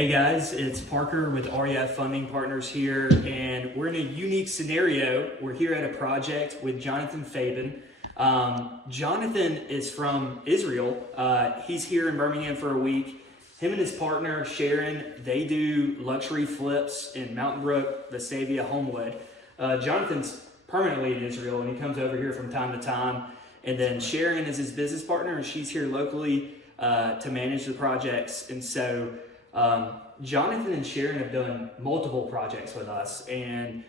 Hey guys, it's Parker with REI Funding Partners here, and we're in a unique scenario. We're here at a project with Jonathan Fabin. Jonathan is from Israel. He's here in Birmingham for a week. Him and his partner, Sharon, they do luxury flips in Mountain Brook, Vestavia, Homewood. Jonathan's permanently in Israel, and he comes over here from time to time. And then Sharon is his business partner, and she's here locally to manage the projects. And so Jonathan and Sharon have done multiple projects with us, and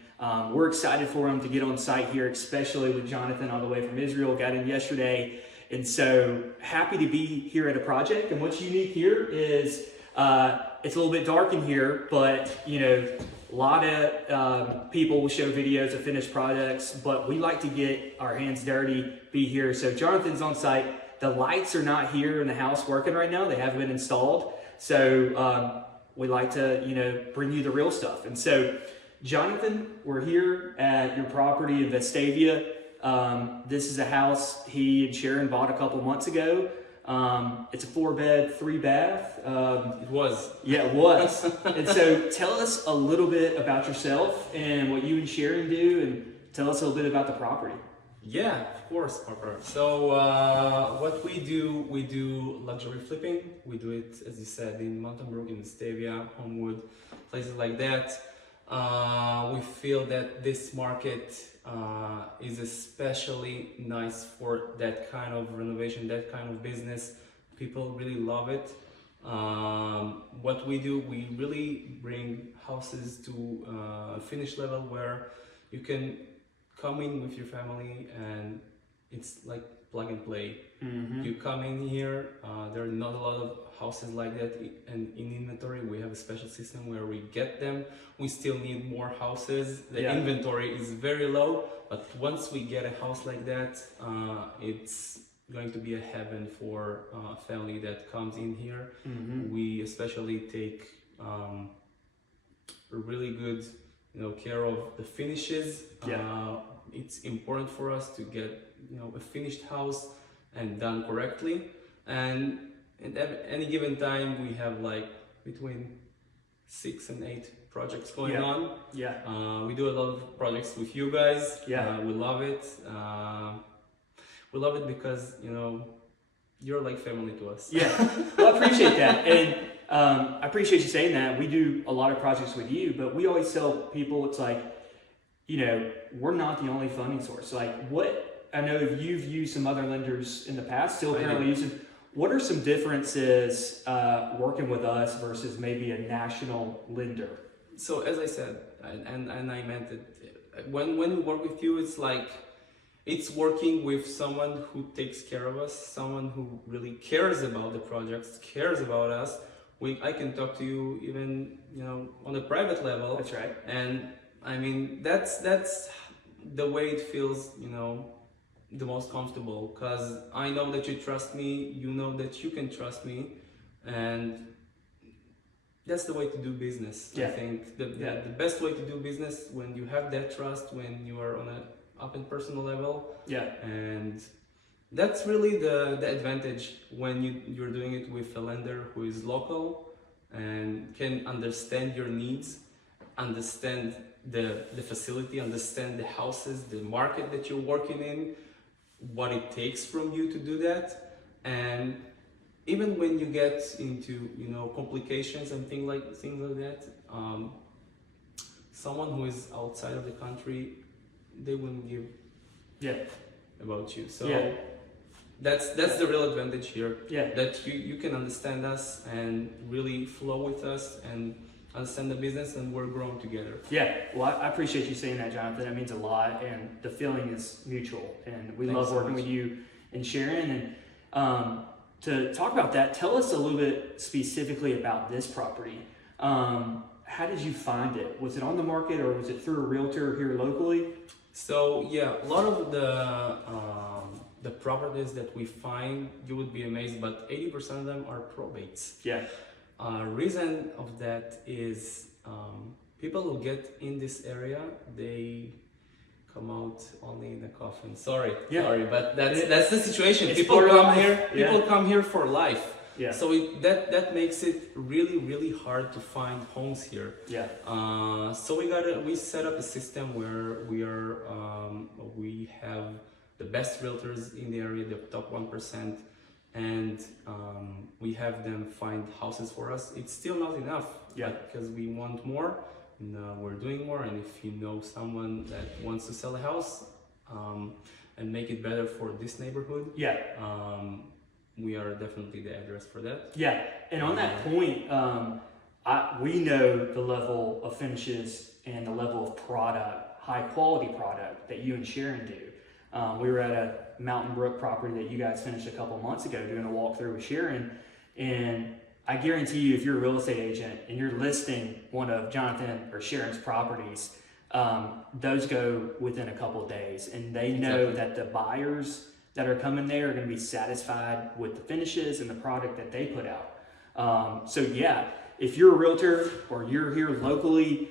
we're excited for them to get on site here, especially with Jonathan all the way from Israel, got in yesterday. And so happy to be here at a project. And what's unique here is it's a little bit dark in here, but a lot of people will show videos of finished projects, but we like to get our hands dirty, be here. So Jonathan's on site. The lights are not here in the house working right now. They haven't been installed. So we like to, bring you the real stuff. And so, Jonathan, we're here at your property in Vestavia. This is a house he and Sharon bought a couple months ago. It's a 4-bed, 3-bath. It was. Yeah, it was. And so tell us a little bit about yourself and what you and Sharon do, and tell us a little bit about the property. Yeah, of course, Parker. So what we do luxury flipping. We do it, as you said, in Mountain Brook, in Vestavia, Homewood, places like that. We feel that this market is especially nice for that kind of renovation, that kind of business. People really love it. What we do, we really bring houses to finish level where you can come in with your family and it's like plug and play. Mm-hmm. You come in here, there are not a lot of houses like that, and in inventory we have a special system where we get them. We still need more houses. The inventory is very low, but once we get a house like that, it's going to be a heaven for a family that comes in here. Mm-hmm. We especially take really good care of the finishes. It's important for us to get a finished house and done correctly, and at any given time we have like between 6 and 8 projects going on. We do a lot of projects with you guys. We love it. We love it because you're like family to us. Well, I appreciate that, and I appreciate you saying that. We do a lot of projects with you, but we always tell people, it's like, we're not the only funding source. Like, I know you've used some other lenders in the past, still currently using. What are some differences working with us versus maybe a national lender? So as I said, and I meant it, when we work with you, it's like it's working with someone who takes care of us, someone who really cares about the projects, cares about us. I can talk to you even on a private level. That's right. And I mean that's the way it feels the most comfortable, because I know that you trust me, you know that you can trust me, and that's the way to do business. I think the best way to do business, when you have that trust, when you are on a up and personal level. And that's really the advantage when you're doing it with a lender who is local and can understand your needs, understand the facility, understand the houses, the market that you're working in, what it takes from you to do that. And even when you get into complications and things like that, someone who is outside of the country, they wouldn't give about you. So that's the real advantage here. That you can understand us and really flow with us and understand the business, and we're growing together. Well, I appreciate you saying that, Jonathan. That means a lot, and the feeling is mutual, and we love working with you and Sharon. And to talk about that, tell us a little bit specifically about this property. How did you find it? Was it on the market, or was it through a realtor here locally? So a lot of the properties that we find, you would be amazed, but 80% of them are probates. Reason of that is people who get in this area, they come out only in a coffin. Sorry, but that's the situation. People come here. People come here for life. Yeah. So that makes it really hard to find homes here. Yeah. So we set up a system where we have the best realtors in the area, the top 1%, and we have them find houses for us. It's still not enough, because we want more, and we're doing more. And if you know someone that wants to sell a house and make it better for this neighborhood, we are definitely the address for that. Yeah, and on that point, we know the level of finishes and the level of product, high quality product that you and Sharon do. We were at a Mountain Brook property that you guys finished a couple months ago doing a walkthrough with Sharon, and I guarantee you, if you're a real estate agent and you're listing one of Jonathan or Sharon's properties, those go within a couple of days, and they know that the buyers that are coming there are going to be satisfied with the finishes and the product that they put out. So yeah, if you're a realtor or you're here locally,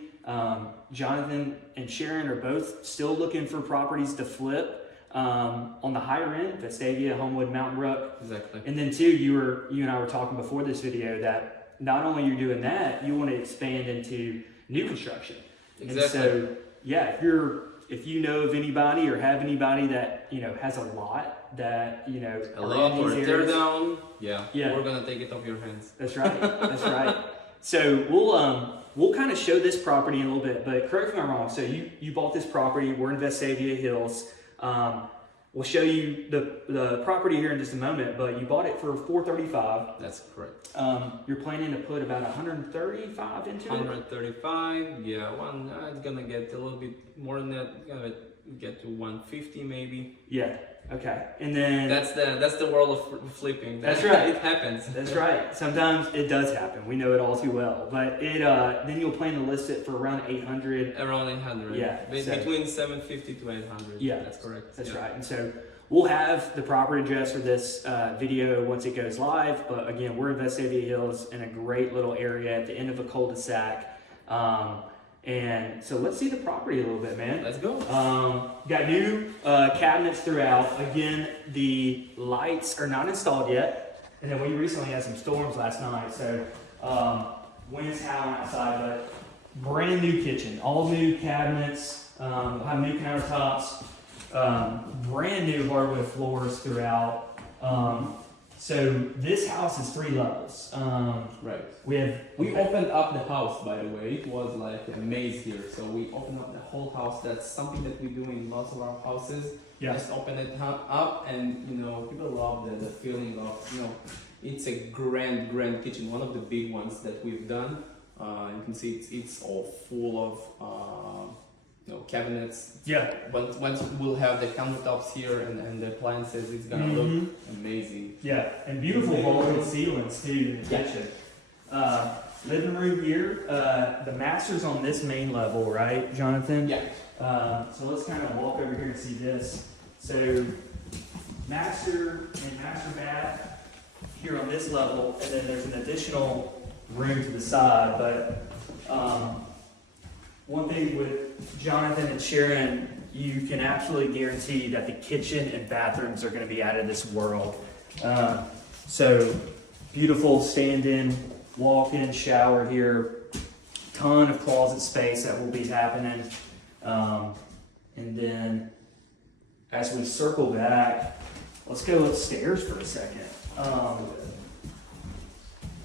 Jonathan and Sharon are both still looking for properties to flip on the higher end, Vestavia, Homewood, Mountain Brook. Exactly. And then too, you and I were talking before this video that not only you're doing that, you want to expand into new construction. Exactly. And so yeah, if you know of anybody or have anybody that has a lot that a lot or a tear down, we're gonna take it off your hands. That's right. That's right. So we'll kind of show this property in a little bit, but correct me if I'm wrong. So you bought this property. We're in Vestavia Hills. We'll show you the property here in just a moment, but you bought it for $435. That's correct. You're planning to put about 135 into it. 135. Yeah, it's gonna get a little bit more than that. It's gonna get to 150 maybe. Yeah. Okay. And then that's the world of flipping. That's right. It happens. That's right. Sometimes it does happen. We know it all too well. But then you'll plan to list it for around 800. Around 800. Yeah. Between 750 to 800. Yeah. That's correct. That's right. And so we'll have the property address for this video once it goes live. But again, we're in Vestavia Hills in a great little area at the end of a cul-de-sac. And so let's see the property a little bit, man. Let's go. Got new cabinets throughout. Again, the lights are not installed yet. And then we recently had some storms last night, so wind's howling outside, but brand new kitchen. All new cabinets, we'll have new countertops, brand new hardwood floors throughout. So this house is 3 levels. Right. We opened up the house, by the way. It was like a maze here. So we opened up the whole house. That's something that we do in lots of our houses. Yeah. Just open it up, and people love the feeling of it's a grand kitchen. One of the big ones that we've done. You can see it's all full of cabinets. Yeah. But once we'll have the countertops here and the appliances, it's gonna look amazing. Yeah, and beautiful vaulted ceilings too in the kitchen. Living room here. The master's on this main level, right, Jonathan? Yeah. So let's kind of walk over here and see this. So master and master bath here on this level, and then there's an additional room to the side. But one thing with Jonathan and Sharon, you can absolutely guarantee that the kitchen and bathrooms are going to be out of this world. So beautiful stand-in, walk-in shower here, ton of closet space that will be happening. And then as we circle back, let's go upstairs for a second.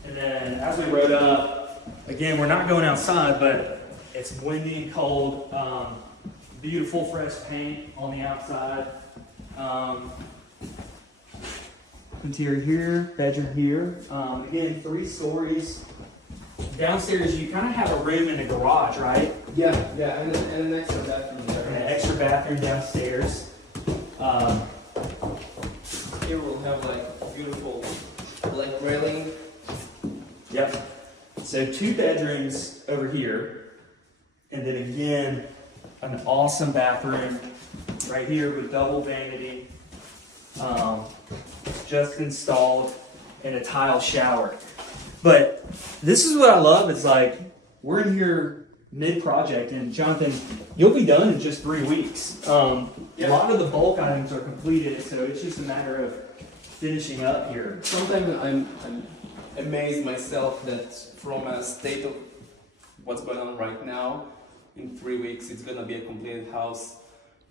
And then as we rode up, again, we're not going outside, but it's windy and cold. Beautiful fresh paint on the outside. Interior here, bedroom here. Again, 3 stories. Downstairs, you kind of have a room in the garage, right? Yeah, and an extra bathroom there. An extra bathroom downstairs. Here we'll have like beautiful black railing. Yep. So 2 bedrooms over here. And then again, an awesome bathroom right here with double vanity. Just installed, and a tile shower. But this is what I love. It's like we're in here mid-project, and Jonathan, you'll be done in just 3 weeks. A lot of the bulk items are completed, so it's just a matter of finishing up here. Sometimes I'm amazed myself that from a state of what's going on right now, in 3 weeks it's gonna be a completed house,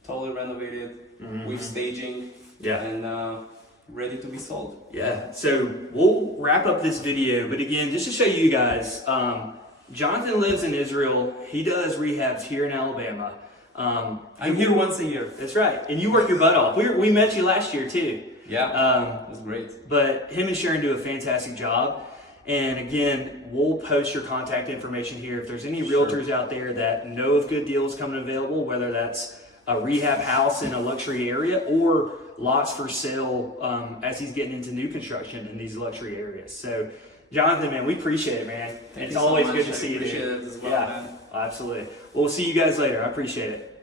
totally renovated, with staging, and ready to be sold. Yeah, so we'll wrap up this video, but again, just to show you guys, Jonathan lives in Israel. He does rehabs here in Alabama. I'm here once a year. That's right, and you work your butt off. We met you last year too. Yeah, it was great. But him and Sharon do a fantastic job. And again, we'll post your contact information here. If there's any realtors out there that know of good deals coming available, whether that's a rehab house in a luxury area or lots for sale as he's getting into new construction in these luxury areas. So, Jonathan, man, we appreciate it, man. Thank it's you so always much. good to see you. Appreciate it as well, yeah, man. absolutely. We'll see you guys later. I appreciate it.